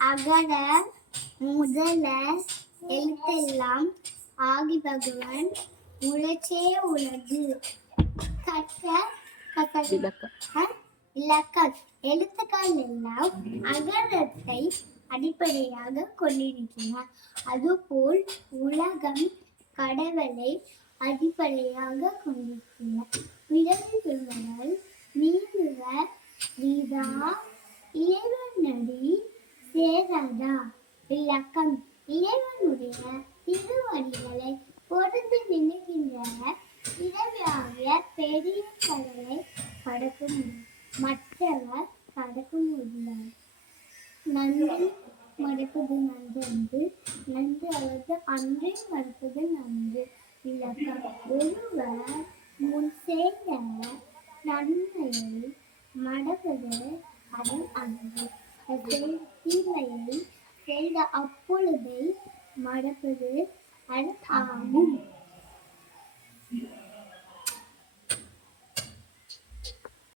அகர முதல எழுத்தெல்லாம் ஆகி பகவன் உழைச்சே உலகு கற்க இலக்கம் எழுத்துக்கள் எல்லாம் அகரத்தை அடிப்படையாக கொண்டிருக்கின்றன. அதுபோல் உலகம் கடவுளை அடிப்படையாக கொண்டிருக்கின்றன. விலங்குகள் நீந்துவ வீதா இறைவனடி சேராதா விளக்கம் இறைவனுடைய திருவடிகளை பொருந்தி நின்றுகின்றன இரவாகிய பெரிய கடலை கடக்க முடியும் மற்றவர் கடக்க முடியாது நன்றி மறுப்பது நன்று அன்று. நன்று அல்லது அன்றே மறுப்பது நன்று. விளக்கம் ஒருவர் முன் செய்த நன்மையை மடப்பது அதன் அன்று. செய்- தீமையை செய்த அப்பொழுதை மடப்பது அது